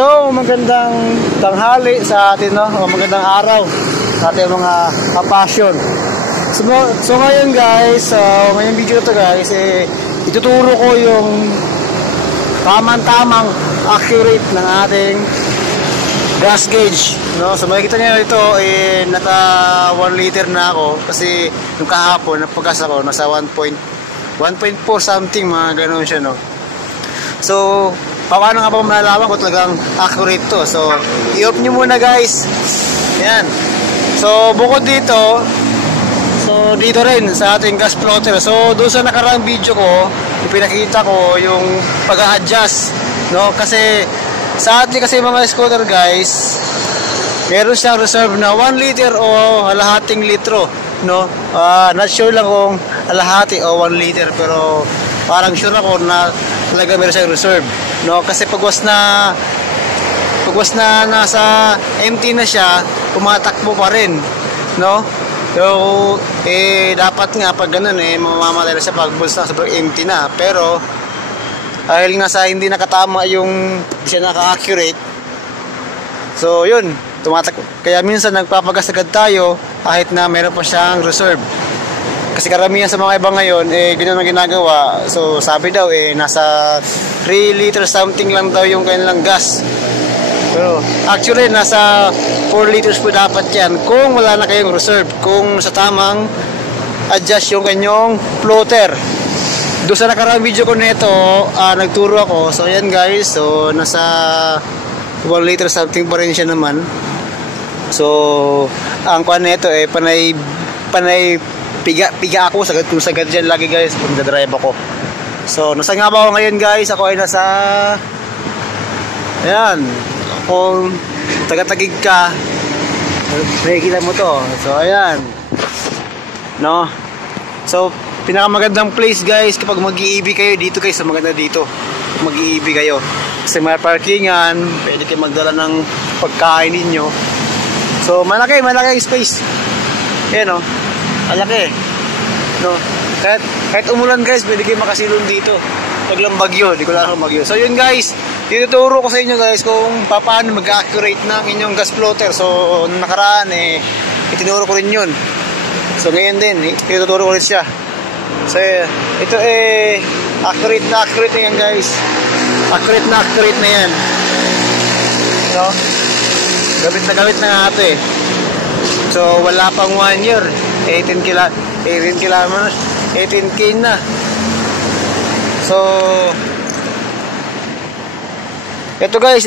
So, magandang tanghali sa atin, no? O magandang araw sa ating mga kapasyon. So ngayon guys, ngayong video to guys, ituturo ko yung tamang accurate ng ating gas gauge, no? So makikita niyo ito, naka 1 liter na ako kasi nung kahapon napagkas ako nasa 1.4 something, mga ganoon siya, no? So paano nga ba malalaman kung talagang accurate to? So i-off nyo muna guys. Yan. So bukod dito, so dito rin sa ating gas plotter. So doon sa nakaraang video ko, ipinakita ko yung pag-a-adjust, no? Kasi sa ating kasi mga scooter guys, meron siyang reserve na 1 liter o halahating litro, no? Not sure lang kung halahati o 1 liter, pero parang sure ako na talaga meron siyang reserve, no? Kasi pagwas na nasa empty na siya, pumatakbo pa rin, no? So dapat nga pag ganun mamamatay na siya pag sobrang empty na. Pero dahil nga sa hindi nakatama yung hindi siya naka-accurate, so yun, tumatakbo. Kaya minsan nagpapagas agad tayo kahit na meron pa siyang reserve. Kasi karamihan sa mga iba ngayon, ganoon ang ginagawa. So sabi daw, nasa 3 liters something lang daw yung kanilang gas. Pero actually, nasa 4 liters po dapat yan kung wala na kayong reserve. Kung sa tamang adjust yung kanyang floater. Doon sa nakaraang video ko nito, nagturo ako. So ayan guys, so nasa 1 liter something pa rin siya naman. So ang kuan nito, panay piga ako sagad dyan lagi guys pag nagdadrive ako. So nasa nga ba ako ngayon guys? Ako ay nasa, ayan, kung taga-tagig ka, nakikita mo to. So ayan, no? So pinakamagandang place guys kapag mag-i-EV kayo, dito guys, maganda dito mag-i-EV kayo kasi may parkingan, pwede kayo magdala ng pagkain ninyo. So malaki space, ayan, no? Malaki, no? Kahit umulan guys, pwede kayo makasilong dito pag lang bagyo, di ko lang bagyo. So yun guys, tinuturo ko sa inyo guys kung paano mag-accurate ng inyong gas floater. So nakaraan itinuro ko rin yun. So ngayon din, tinuturo ko rin siya. So ito accurate na yan guys. Accurate na yan, no? Gamit na nga ito So wala pang 1 year, 18K na. So ito guys,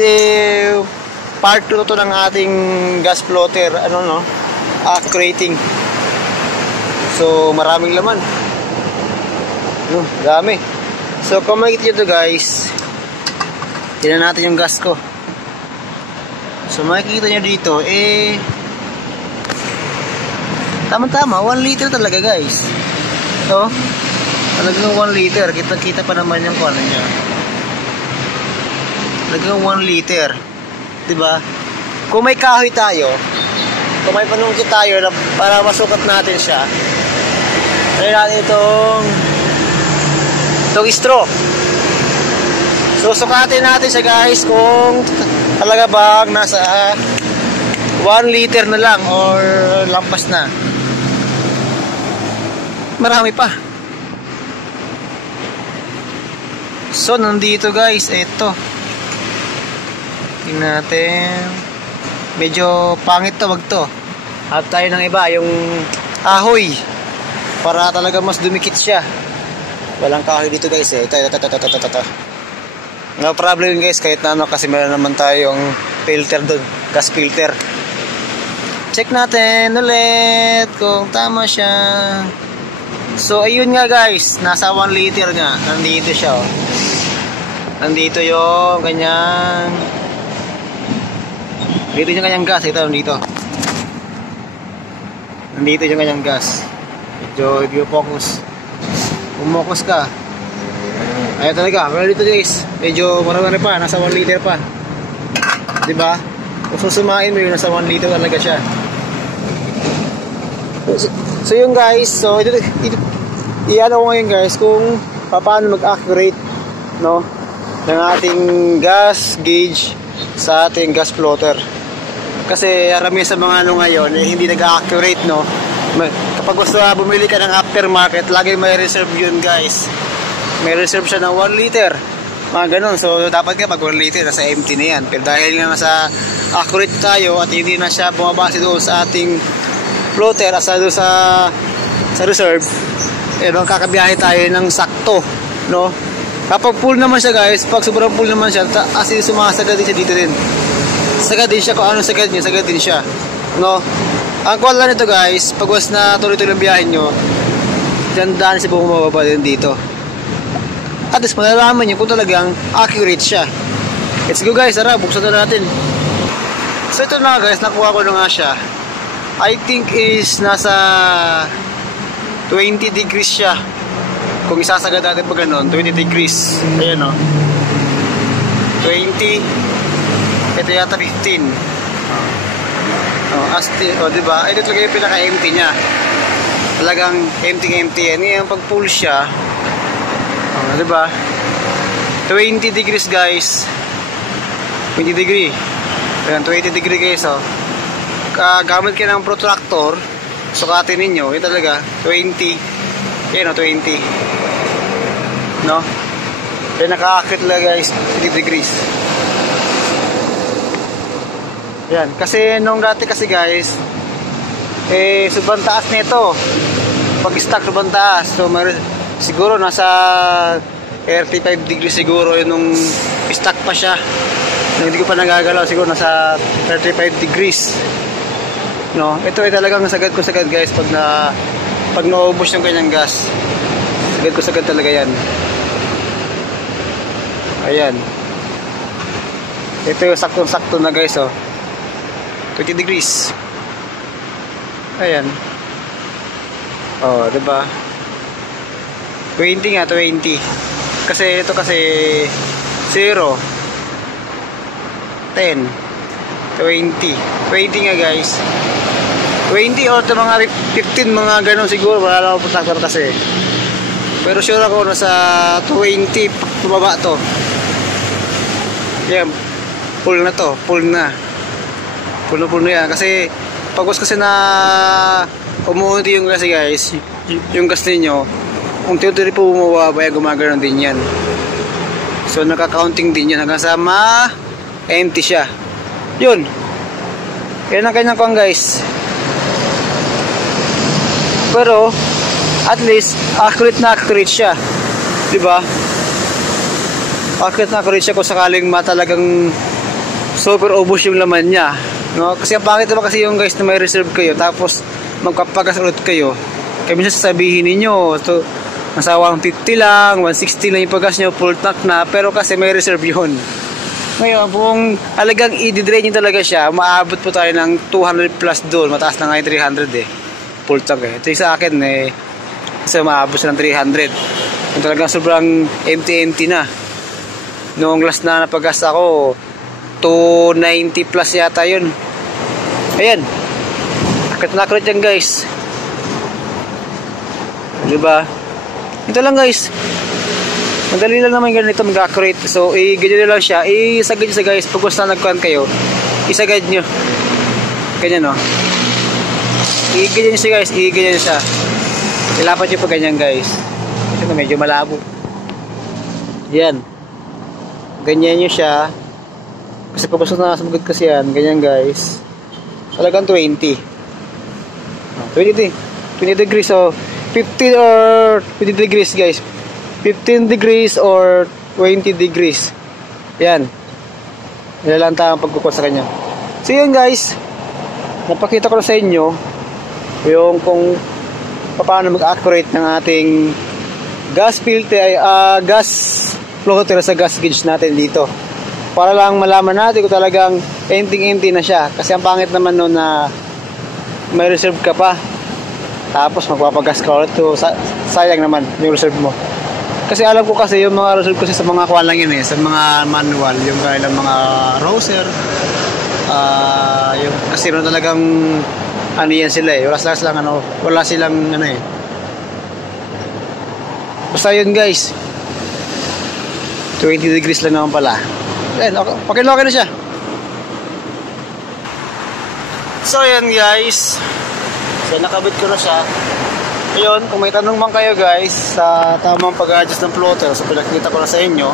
part 2 to ng ating gas floater, accurating. So maraming laman, dami. So kung makikita nyo to guys, tingnan natin yung gas ko. So makikita nyo dito, tama-tama, 1 liter talaga guys. So talagang 1 liter, kita pa naman yung kuno niya. Talagang 1 liter, diba? Kung may kahoy tayo, kung may panungkit tayo na para masukat natin siya, try natin itong straw. So sukatin natin siya guys kung talaga bang nasa 1 liter na lang or lampas na. Marami pa. So nandito guys, ito. Tingnan natin. Medyo pangit to, wag to. At tayo ng iba, yung kahoy, para talaga mas dumikit siya. Walang kahoy dito guys Ito. No problem guys, kahit na kasi meron naman tayong filter doon, gas filter. Check natin ulit kung tama siya. So ayun nga guys, nasa 1 liter nga. Nandito siya, nandito yung kanyang, dito yung kanyang gas. Ito, nandito yung kanyang gas. Medyo if you focus, focus ka, ayun talaga, pero dito guys, medyo marami pa, nasa 1 liter pa, diba? Kung susumain mo yun, nasa 1 liter talaga siya. So yun guys, so i-ano ko ngayon guys kung paano mag-accurate, no, ng ating gas gauge sa ating gas floater. Kasi arami sa mga ano ngayon hindi nag-accurate, no. Kapag gusto bumili ka ng aftermarket, lagi may reserve yun, guys. May reserve siya ng 1 liter, mga ganun. So dapat ka pag 1 liter nasa empty na yan. Pero dahil nga nasa accurate tayo at hindi na siya bumabase doon sa ating floater asa doon sa reserve, kakabiyahe tayo ng sakto, no. Kapag full naman siya, guys, pag sobrang full naman siya, as in sumasagad din siya dito din. Sagad din siya, kung anong sagad niya, sagad din siya, no. Ang kwala nito, guys, pag was na tuloy-tuloy ang biyahe nyo, dandaan siya bumababa din dito. At least malalaman nyo kung talagang accurate siya. Let's go, guys, tara, buksan na natin. So ito na, guys, nakuha ko na nga siya. I think is nasa 20 degrees siya. Kung isasagad natin pag ganun, 20 degrees. Ayan, o. 20. Ito yata 15. Diba? Ito talaga yung pinaka-empty niya. Talagang empty yan. Ngayon, pag full siya, diba? 20 degrees, guys. 20 degree. Ayan, 20 degree, guys, o. Gamit kayo ng protractor, sukatin ninyo, yun talaga, 20. Yan, o, 20. No? Kaya naka-akit lang, guys, 20 degrees. Yan, kasi nung dati kasi, guys, sobrang taas nito. Pag stock sobrang taas, so siguro nasa 35 degrees siguro yun nung stock pa siya. Nung hindi ko pa nagagalaw, siguro nasa 35 degrees. No, ito ay talagang sagad ko sagad, guys, pag naubos yung kanyang gas. Sagad ko sagad talaga yan. Ayan. Ito yung saktong-sakto na, guys, oh. 20 degrees. Ayan. Oh, diba? 20 nga, 20. Kasi ito kasi 0, 10, 20. 20 nga, guys. 20 or ito mga 15, mga ganun siguro. Wala lang ako protector kasi. Pero sure ako nasa 20 bumaba to. Yan. Full na to. Full na. Full na yan. Kasi pagwas kasi na umuunti yung gas, guys. Yung gas ninyo, kung tiyotiri po bumababa, gumagano'n din yan. So nakaka-counting din yan hanggang sa empty siya. Yun. Yan ang kanyang kong, guys. Pero at least accurate na accurate siya, diba? Accurate na accurate siya kung sakaling talagang super ubos yung laman niya, no? Kasi ang pangit naman kasi yung, guys, na may reserve kayo tapos magpapagas ulit kayo. Kaya minsan sasabihin ninyo so, nasa 150 lang, 160 lang yung pagas nyo, full tank na, pero kasi may reserve yun. Ngayon, kung alagang i-drain nyo talaga siya, maabot po tayo ng 200 plus doon. Mataas na nga yung 300 full tank eh. Ito yung sa akin kasi maabot siya ng 300. Yung talagang sobrang empty na. Noong last na napagas ako, 290 plus yata yun. Ayan. Akit na akit yan, guys. Diba? Ito lang, guys. Madali lang naman ganito mag-accurate. So, ganyan lang siya. Isagad nyo sa, guys. Pag gusto na nagkuhan kayo, isagad nyo. Ganyan, no? Ganyan nyo siya, guys. Ganyan siya. Ilapat nyo pa ganyan, guys. Ito na medyo malabo. Yan. Ganyan nyo siya. Kasi pag gusto na sumagad kasi yan, ganyan, guys. Talagang 20. 20 degrees. So, 15 or 20 degrees, guys. 15 degrees or 20 degrees. Yan. Yan lang tayong pagkukuha sa kanya. So yun, guys, napakita ko na sa inyo yung kung paano mag-accurate ng ating gas filter, gas floater sa gas gauge natin dito. Para lang malaman natin kung talagang empty na siya. Kasi ang pangit naman nun na may reserve ka pa tapos magpapagas ka ulit. So, sayang naman yung reserve mo. Kasi alam ko kasi yung mga reserve kasi sa mga kuwan lang yun sa mga manual, yung kailang mga Roser, yung kasi ron talagang ano yan sila wala silang basta yun, guys, 20 degrees lang naman pala. Ayan, okay na siya. So yan guys, so nakabit ko na siya. Ayun, kung may tanong man kayo guys sa tamang pag-adjust ng floater, so pinakita ko na sa inyo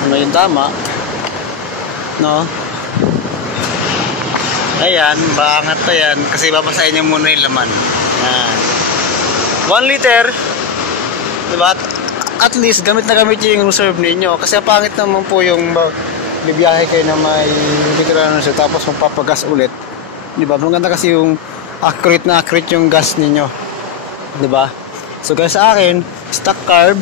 ano yung tama, no? Ayan, baangat pa yan kasi babasahin nyo muna yung laman. Ayan. 1 liter, diba? At least gamit na gamit yung reserve ninyo kasi pangit naman po yung bibiyahe kayo na may bigla na siya tapos magpapagas ulit, diba? Maganda kasi yung accurate na accurate yung gas ninyo, diba? So guys, sa akin stock carb,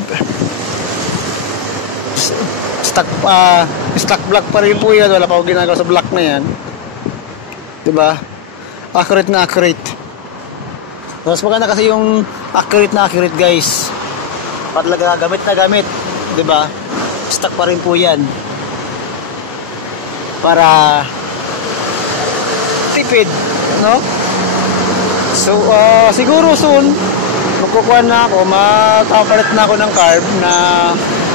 stock block pa rin po yan, wala pa ako ginagawa sa block na yan, diba? Accurate na accurate. Mas maganda kasi yung accurate na accurate guys, talaga gamit na gamit, diba? Stock pa rin po yan para tipid, no? So siguro soon magkukuha na ako, makapalit na ako ng carb na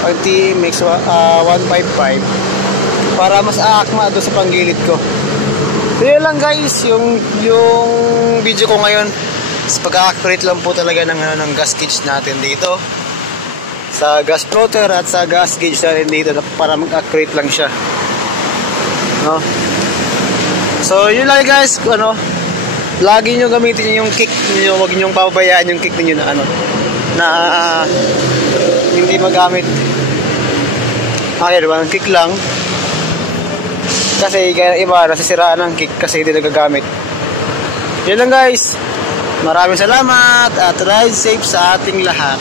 TMX 155 para mas aakma doon sa panggilid ko. So yun lang guys, yung video ko ngayon is pag-accurate lang po talaga ng gas gauge natin dito sa gas floater at sa gas gauge natin dito para mag-accurate lang siya, no? So yun lang guys, lagi nyo gamitin yung kick niyo, wag nyo pababayaan yung kick niyo na hindi magamit. Diba, kick lang kasi iba nasisiraan ng kick kasi hindi nagagamit. Yun lang guys, maraming salamat at ride safe sa ating lahat.